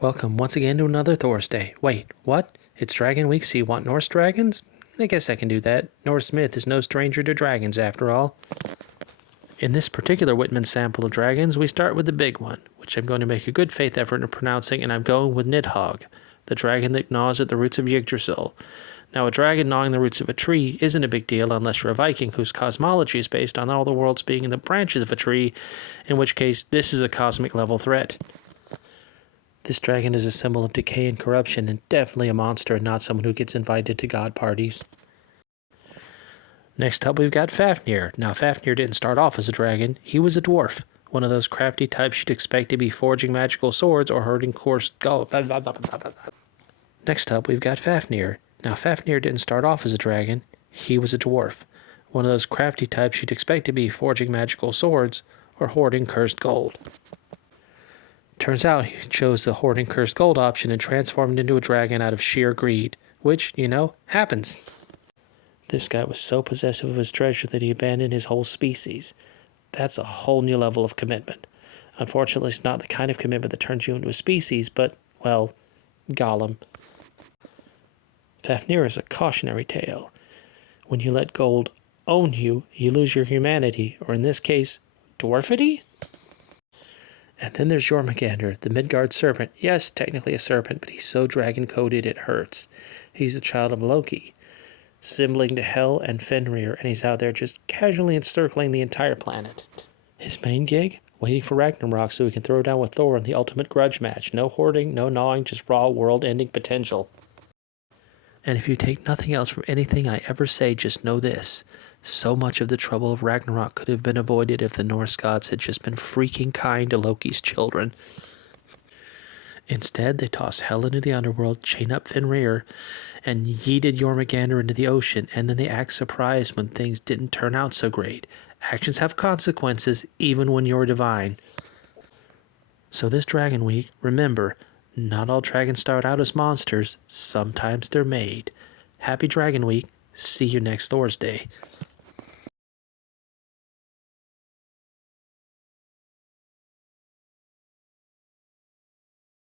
Welcome once again to another Thursday. Wait, what? It's Dragon Week, so you want Norse dragons? I guess I can do that. Norse myth is no stranger to dragons, after all. In this particular Whitman sample of dragons, we start with the big one, which I'm going to make a good faith effort in pronouncing, and I'm going with Nidhogg, the dragon that gnaws at the roots of Yggdrasil. Now, a dragon gnawing the roots of a tree isn't a big deal unless you're a Viking whose cosmology is based on all the worlds being in the branches of a tree, in which case this is a cosmic level threat. This dragon is a symbol of decay and corruption, and definitely a monster and not someone who gets invited to god parties. Next up, we've got Fafnir. Now, Fafnir didn't start off as a dragon. He was a dwarf, one of those crafty types you'd expect to be forging magical swords or herding coarse gold. Next up, we've got Fafnir. Now, Fafnir didn't start off as a dragon. He was a dwarf, one of those crafty types you'd expect to be forging magical swords or hoarding cursed gold. Turns out he chose the hoarding cursed gold option and transformed into a dragon out of sheer greed, which, happens. This guy was so possessive of his treasure that he abandoned his whole species. That's a whole new level of commitment. Unfortunately, it's not the kind of commitment that turns you into a species, but, well, Gollum. Fafnir is a cautionary tale. When you let gold own you, you lose your humanity, or in this case, dwarfity? And then there's Jormungandr, the Midgard serpent. Yes, technically a serpent, but he's so dragon-coated it hurts. He's the child of Loki, sibling to Hel and Fenrir, and he's out there just casually encircling the entire planet. His main gig? Waiting for Ragnarok so he can throw down with Thor in the ultimate grudge match. No hoarding, no gnawing, just raw world-ending potential. And if you take nothing else from anything I ever say, just know this. So much of the trouble of Ragnarok could have been avoided if the Norse gods had just been freaking kind to Loki's children. Instead, they tossed Hel into the underworld, chain up Fenrir, and yeeted Jormungandr into the ocean, and then they act surprised when things didn't turn out so great. Actions have consequences, even when you're divine. So this Dragon Week, remember, not all dragons start out as monsters. Sometimes they're made. Happy Dragon Week. See you next Thursday.